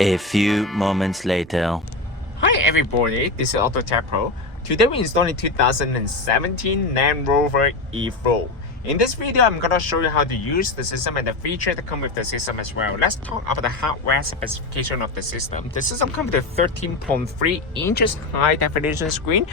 A few moments later. Hi everybody, this is AutoTecPro. Today we're installing 2017 Land Rover Evoque. In this video, I'm gonna show you how to use the system and the features that come with the system as well. Let's talk about the hardware specification of the system. The system comes with a 13.3 inches high definition screen.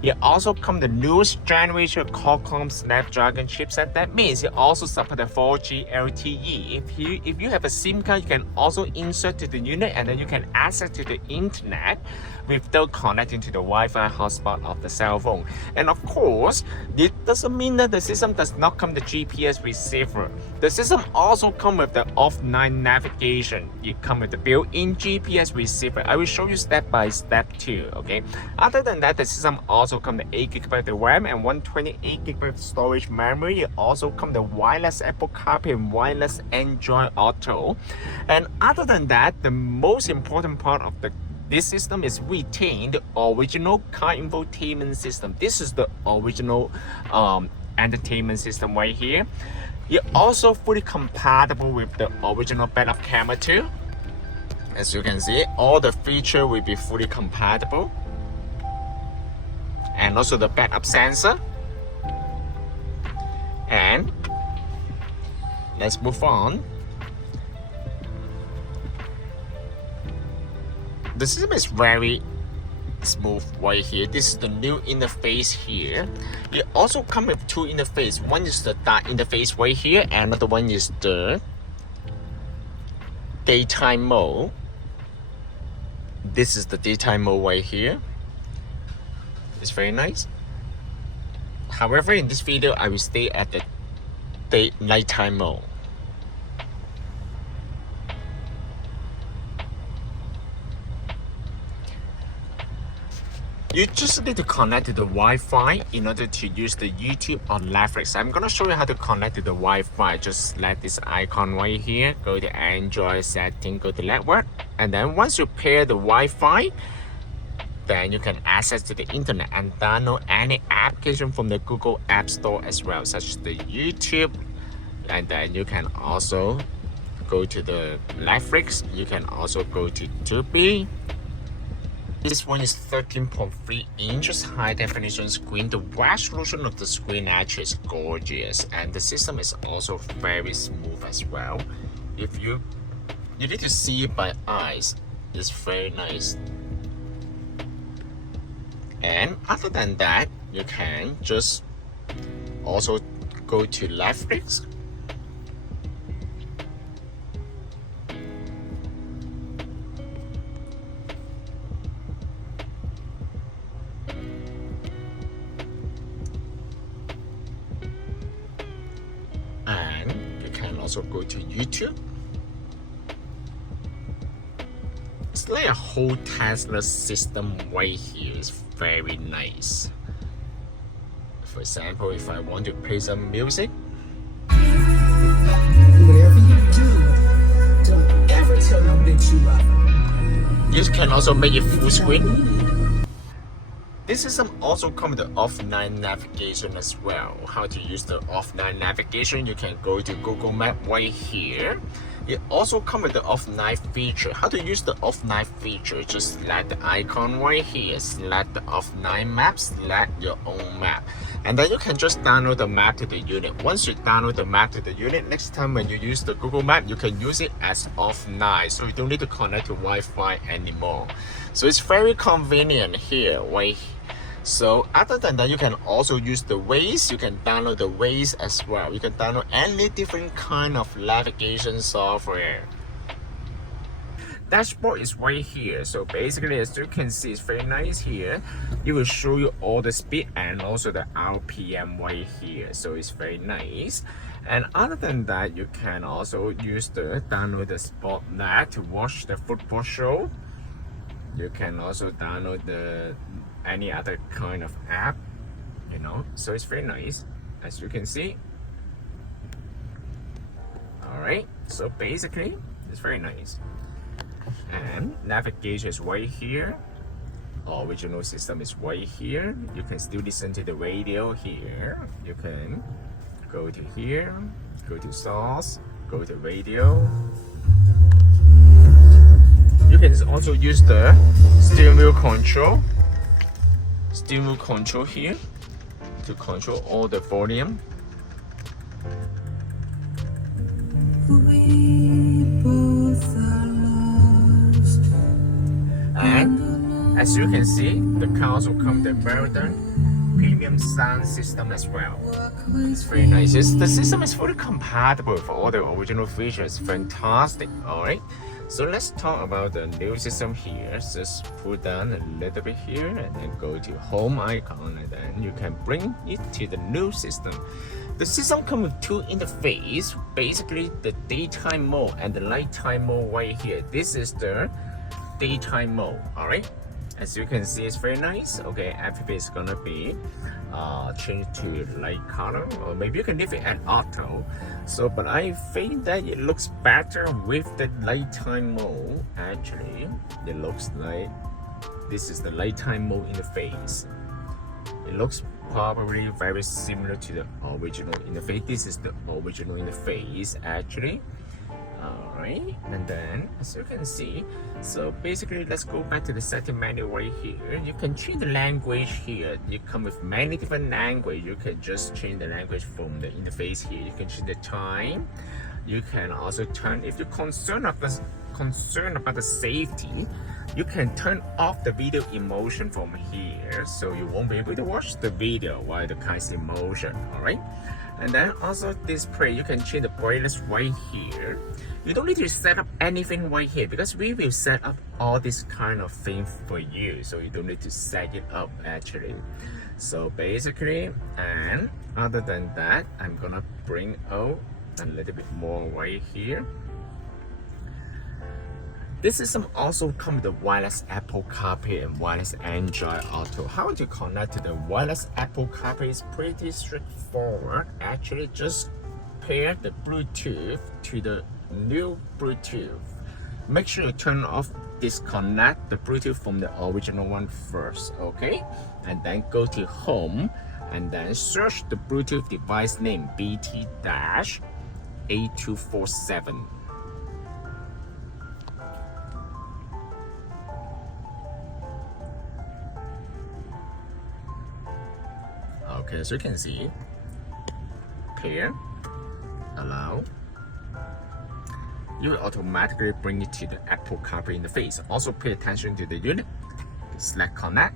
It also comes with the newest generation Qualcomm Snapdragon chipset. That means it also supports the 4G LTE. If you have a SIM card, you can also insert to the unit and then you can access to the internet without connecting to the Wi-Fi hotspot of the cell phone. And of course, it doesn't mean that the system does not come with the GPS receiver. The system also comes with the offline navigation. It comes with the built-in GPS receiver. I will show you step by step too, okay? Other than that, the system also comes with 8GB of RAM and 128GB of storage memory. It also comes with wireless Apple CarPlay and wireless Android Auto. And other than that, the most important part of this system is retain the original car infotainment system. This is the original entertainment system right here. It also fully compatible with the original backup camera too. As you can see, all the features will be fully compatible. And also the backup sensor. And let's move on. The system is very smooth right here. This is the new interface here. It also comes with two interfaces. One is the dark interface right here, and another one is the daytime mode. This is the daytime mode right here. It's very nice. However, in this video, I will stay at the nighttime mode. You just need to connect to the Wi-Fi in order to use the YouTube or Netflix. I'm gonna show you how to connect to the Wi-Fi. Just select this icon right here, go to Android setting, go to network, and then once you pair the Wi-Fi, then you can access to the internet and download any application from the Google App Store as well, such as the YouTube, and then you can also go to the Netflix. You can also go to Tubi. This one is 13.3 inches high definition screen. The resolution of the screen actually is gorgeous, and the system is also very smooth as well. If you need to see it by eyes, it's very nice. And other than that, you can just also go to Netflix. And you can also go to YouTube. It's like a whole Tesla system right here. It's very nice. For example, if I want to play some music, whatever you do, don't ever tell them that you love them. you can also make it full screen. This system also comes with the offline navigation as well. How to use the offline navigation, you can go to Google Map right here. It also comes with the offline feature. How to use the offline feature, just select the icon right here, select the offline map, select your own map. And then you can just download the map to the unit. Once you download the map to the unit, next time when you use the Google Map, you can use it as offline. So you don't need to connect to Wi-Fi anymore. So it's very convenient here, right? So other than that, you can also use the Waze. You can download the Waze as well. You can download any different kind of navigation software. Dashboard is right here. So basically, as you can see, it's very nice here. It will show you all the speed and also the RPM right here. So it's very nice. And other than that, you can also use the download the Spotlight to watch the football show. You can also download any other kind of app, you know, so it's very nice, as you can see. All right, so basically it's very nice. And navigation is right here. Original system is right here. You can still listen to the radio here. You can go to here, go to source, go to radio. You you can also use the steering wheel control here to control all the volume. And as you can see, the car also comes with the Meridian premium sound system as well. It's very nice. The system is fully compatible for all the original features. Fantastic. Alright, so let's talk about the new system here. Just pull down a little bit here and then go to home icon, and then you can bring it to the new system. The system comes with two interfaces, basically the daytime mode and the nighttime mode right here. This is the daytime mode. Alright, as you can see, it's very nice. Okay, FPV is gonna be changed to light color, or maybe you can leave it at auto. So, but I think that it looks better with the nighttime mode. Actually, it looks like this is the nighttime mode interface. It looks probably very similar to the original interface. This is the original interface actually. Alright, and then as you can see, so basically let's go back to the setting menu right here. You can change the language here. You come with many different language. You can just change the language from the interface here. You can change the time. You can also turn, if you're concerned about the safety, you can turn off the video in motion from here, so you won't be able to watch the video while the car is in motion. Alright, and then also display, you can change the brightness right here. You don't need to set up anything right here because we will set up all this kind of thing for you, so you don't need to set it up actually. So basically, and other than that, I'm gonna bring out a little bit more right here. This system also comes with the wireless Apple CarPlay and wireless Android Auto. How to connect to the wireless Apple CarPlay is pretty straightforward. Actually, just pair the Bluetooth to the new Bluetooth. Make sure you turn off, disconnect the Bluetooth from the original one first, okay? And then go to home and then search the Bluetooth device name BT-8247. Okay, so you can see, pair, allow. You will automatically bring it to the Apple CarPlay interface. Also pay attention to the unit. Select connect.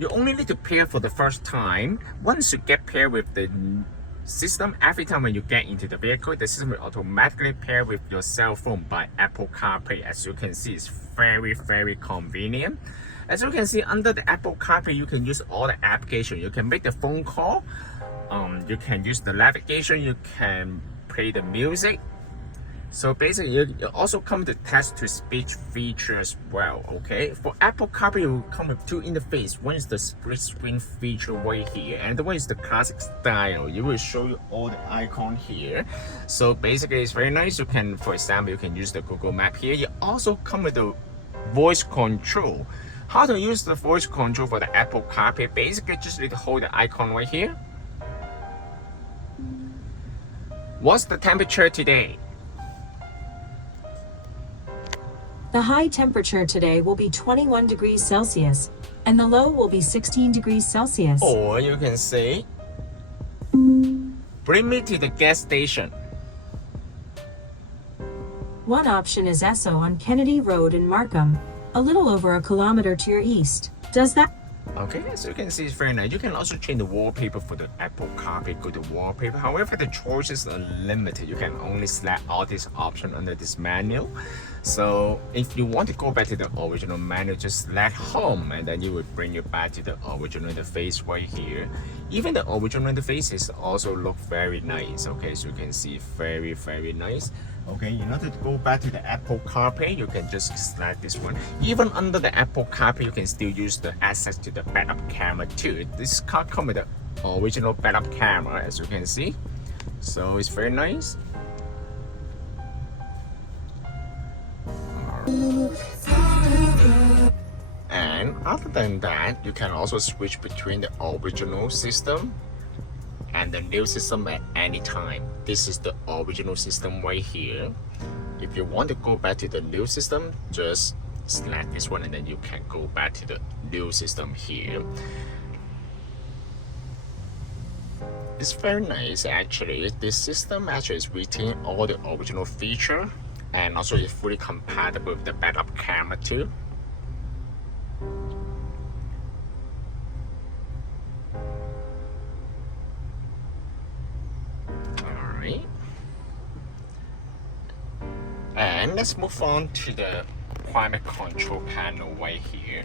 You only need to pair for the first time. Once you get paired with the system, every time when you get into the vehicle, the system will automatically pair with your cell phone by Apple CarPlay. As you can see, it's very convenient. As you can see, under the Apple CarPlay, you can use all the applications. You can make the phone call. You can use the navigation. You can play the music. So basically, you also come to text-to-speech feature as well, okay? For Apple CarPlay, it will come with two interfaces. One is the split screen feature right here, and the one is the classic style. It will show you all the icon here. So basically, it's very nice. You can, for example, you can use the Google Map here. You also come with the voice control. How to use the voice control for the Apple CarPlay? Basically, just need to hold the icon right here. What's the temperature today? The high temperature today will be 21 degrees Celsius, and the low will be 16 degrees Celsius. Or you can say, bring me to the gas station. One option is Esso on Kennedy Road in Markham, a little over a kilometer to your east. Does that? Okay, so you can see it's very nice. You can also change the wallpaper for the Apple CarPlay, go to wallpaper. However, the choices are limited. You can only select all these options under this menu. So if you want to go back to the original menu, just select home and then it will bring you back to the original interface right here. Even the original interface is also look very nice. Okay, so you can see very nice. Okay, in order to go back to the Apple CarPlay, you can just select this one. Even under the Apple CarPlay, you can still use the access to the backup camera too. This car comes with the original backup camera, as you can see. So it's very nice. And other than that, you can also switch between the original system and the new system at any time. This is the original system right here. If you want to go back to the new system, just select this one and then you can go back to the new system here. It's very nice actually. This system actually is retain all the original feature, and also it's fully compatible with the backup camera too. Alright. And let's move on to the climate control panel right here.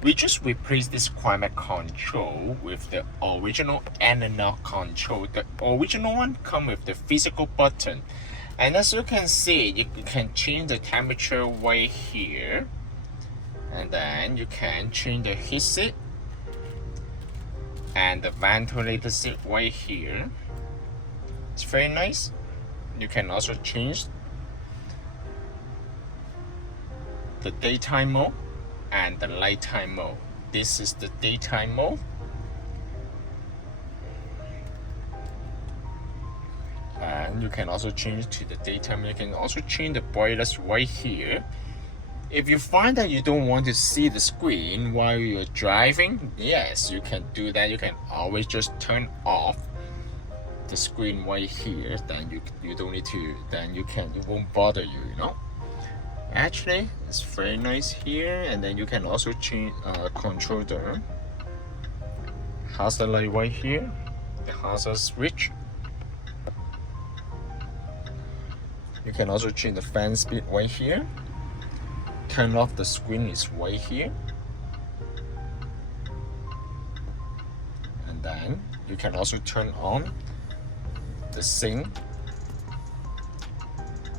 We just replaced this climate control with the original analog control. The original one comes with the physical button. And as you can see, you can change the temperature right here. And then you can change the heat seat and the ventilator seat right here. It's very nice. You can also change the daytime mode and the nighttime mode. This is the daytime mode. And you can also change to the daytime. You can also change the brightness right here. If you find that you don't want to see the screen while you're driving, yes, you can do that. You can always just turn off the screen right here. Then you don't need to. Then it won't bother you. You know. Actually, it's very nice here, and then you can also change control the hazard light right here, the hazard switch. You can also change the fan speed right here. Turn off the screen is right here, and then you can also turn on the sync.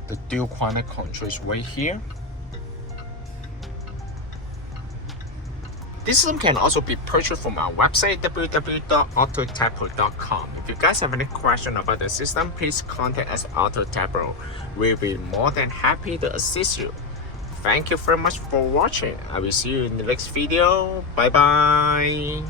The dual climate control is right here. This system can also be purchased from our website www.AutoTecPro.com. If you guys have any question about the system, please contact us at AutoTecPro. We'll be more than happy to assist you. Thank you very much for watching. I will see you in the next video. Bye bye.